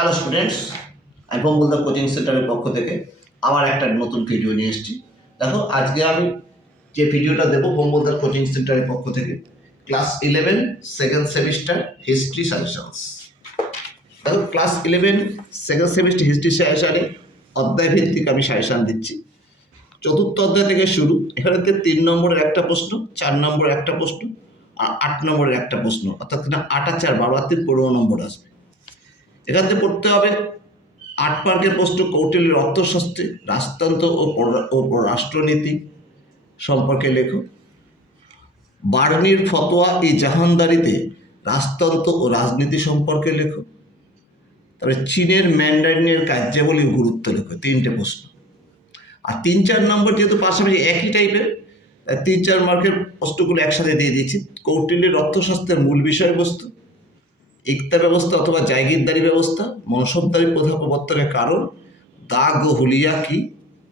Hello students, আমি ভোম্বলদার coaching সেন্টারের পক্ষ থেকে আবার একটা নতুন ভিডিও নিয়ে এসেছি। দেখো, আজকে আমি যে ভিডিওটা দেবো ভোম্বলদার কোচিং সেন্টারের পক্ষ থেকে class 11 second semester history suggestions. দেখো, ক্লাস 11 সেকেন্ড সেমিস্টার হিস্ট্রি সাজেশনে অধ্যায় ভিত্তিক আমি সাজেশন দিচ্ছি। চতুর্থ অধ্যায় থেকে শুরু। এখানে 3 নম্বরের একটা প্রশ্ন, 4 নম্বরের একটা প্রশ্ন আর 8 নম্বরের একটা প্রশ্ন, অর্থাৎ 8 আর 4 12 আর 3 15 নম্বর আসবে। এখান থেকে পড়তে হবে 8 মার্কের প্রশ্ন কৌটিল্যের অর্থশাস্ত্রে রাজতন্ত্র ও রাষ্ট্রনীতি সম্পর্কে লেখো। বার্নির ফতোয়া ই জাহানদারিতে রাজতন্ত্র ও রাজনীতি সম্পর্কে লেখো। তবে চীনের ম্যান্ডারিনের কার্যাবলী ও গুরুত্ব লেখো। 3টে প্রশ্ন। আর 3-4 নম্বর যেহেতু পাশাপাশি একই টাইপের, 3-4 মার্কের প্রশ্নগুলো একসাথে দিয়ে দিয়েছি। কৌটিল্যের অর্থশাস্ত্রের মূল বিষয়বস্তু, ইকতা ব্যবস্থা অথবা জায়গিরদারি ব্যবস্থা, মনসবদারি প্রথা প্রবর্তনের কারণ, দাগ ও হুলিয়া কি,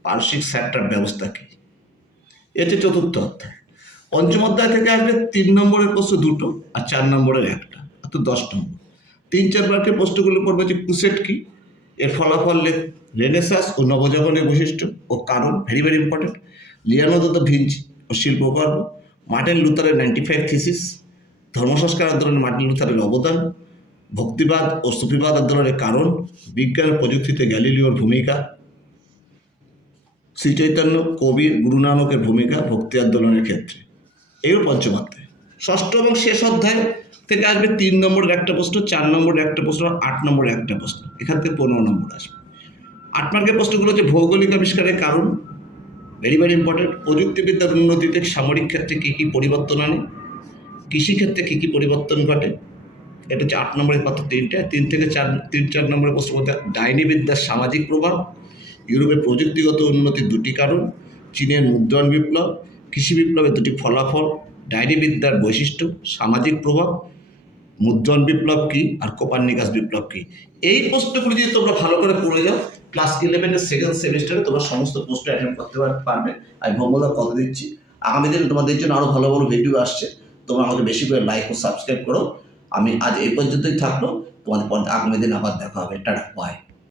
পার্শ্বিক সেক্টর ব্যবস্থা কি। এটি চতুর্থ অধ্যায়। পঞ্চম অধ্যায় থেকে আসবে 3 নম্বরের প্রশ্ন 2টো আর 4 নম্বরের একটা, অর্থাৎ 10 নম্বর। 3-4 মার্কের প্রশ্নগুলো পড়বে যে ক্রুসেড কি, এর ফলাফল লেখ, রেনেসাঁস ও নবজাগরণের বৈশিষ্ট্য ও কারণ, very very important, Leonardo da Vinci ও শিল্পকর্ম, মার্টিন লুথারের 95 থিসিস, ধর্মসংস্কার আন্দোলনে মার্টিন লুথারের অবদান, ভক্তিবাদ ও সুফিবাদ আন্দোলনের কারণ, বিজ্ঞান ও প্রযুক্তিতে গ্যালিলিওর ভূমিকা, শ্রীচৈতন্য, কবির, গুরু নানকের ভূমিকা ভক্তি আন্দোলনের ক্ষেত্রে। এই পঞ্চম অধ্যায়। ষষ্ঠ এবং শেষ অধ্যায় থেকে আসবে 3 নম্বরের একটা প্রশ্ন, 4 নম্বরের একটা প্রশ্ন, 8 নম্বরের একটা প্রশ্ন। এখান থেকে 15 নম্বর আসবে। 8 মার্কের প্রশ্নগুলো হচ্ছে ভৌগোলিক আবিষ্কারের কারণ, ভেরি ভেরি ইম্পর্টেন্ট, প্রযুক্তিবিদ্যার উন্নতিতে সামরিক ক্ষেত্রে কী কী পরিবর্তন আনে, কৃষিক্ষেত্রে কী কী পরিবর্তন ঘটে। এটা হচ্ছে 8 নম্বরের মাত্র 3টে। 3-4 নম্বরের প্রশ্ন মধ্যে ডাইনিবিদ্যার সামাজিক প্রভাব, ইউরোপের প্রযুক্তিগত উন্নতির 2টি কারণ, চীনের মুদ্রণ বিপ্লব, কৃষি বিপ্লবের 2টি ফলাফল, ডাইনিবিদ্যার বৈশিষ্ট্য, সামাজিক প্রভাব, মুদ্রণ বিপ্লব কী আর কোপার্নিকাস বিপ্লব কী। এই প্রশ্নগুলো যদি তোমরা ভালো করে পড়ে যাও, ক্লাস 11-এর সেকেন্ড সেমিস্টারে তোমরা সমস্ত প্রশ্ন অ্যাটেন্ড করতে পারবে। আমি ভোম্বলদার কথা দিচ্ছি, আগামী দিনে তোমাদের জন্য আরও ভালো ভালো ভিডিও আসছে। তোমরা আমাকে বেশি করে লাইক ও সাবস্ক্রাইব করো। আমি আজ এই পর্যন্তই থাকলো। তোমাদের পর আগামী দিন আবার দেখা হবে। টাটা, বাই।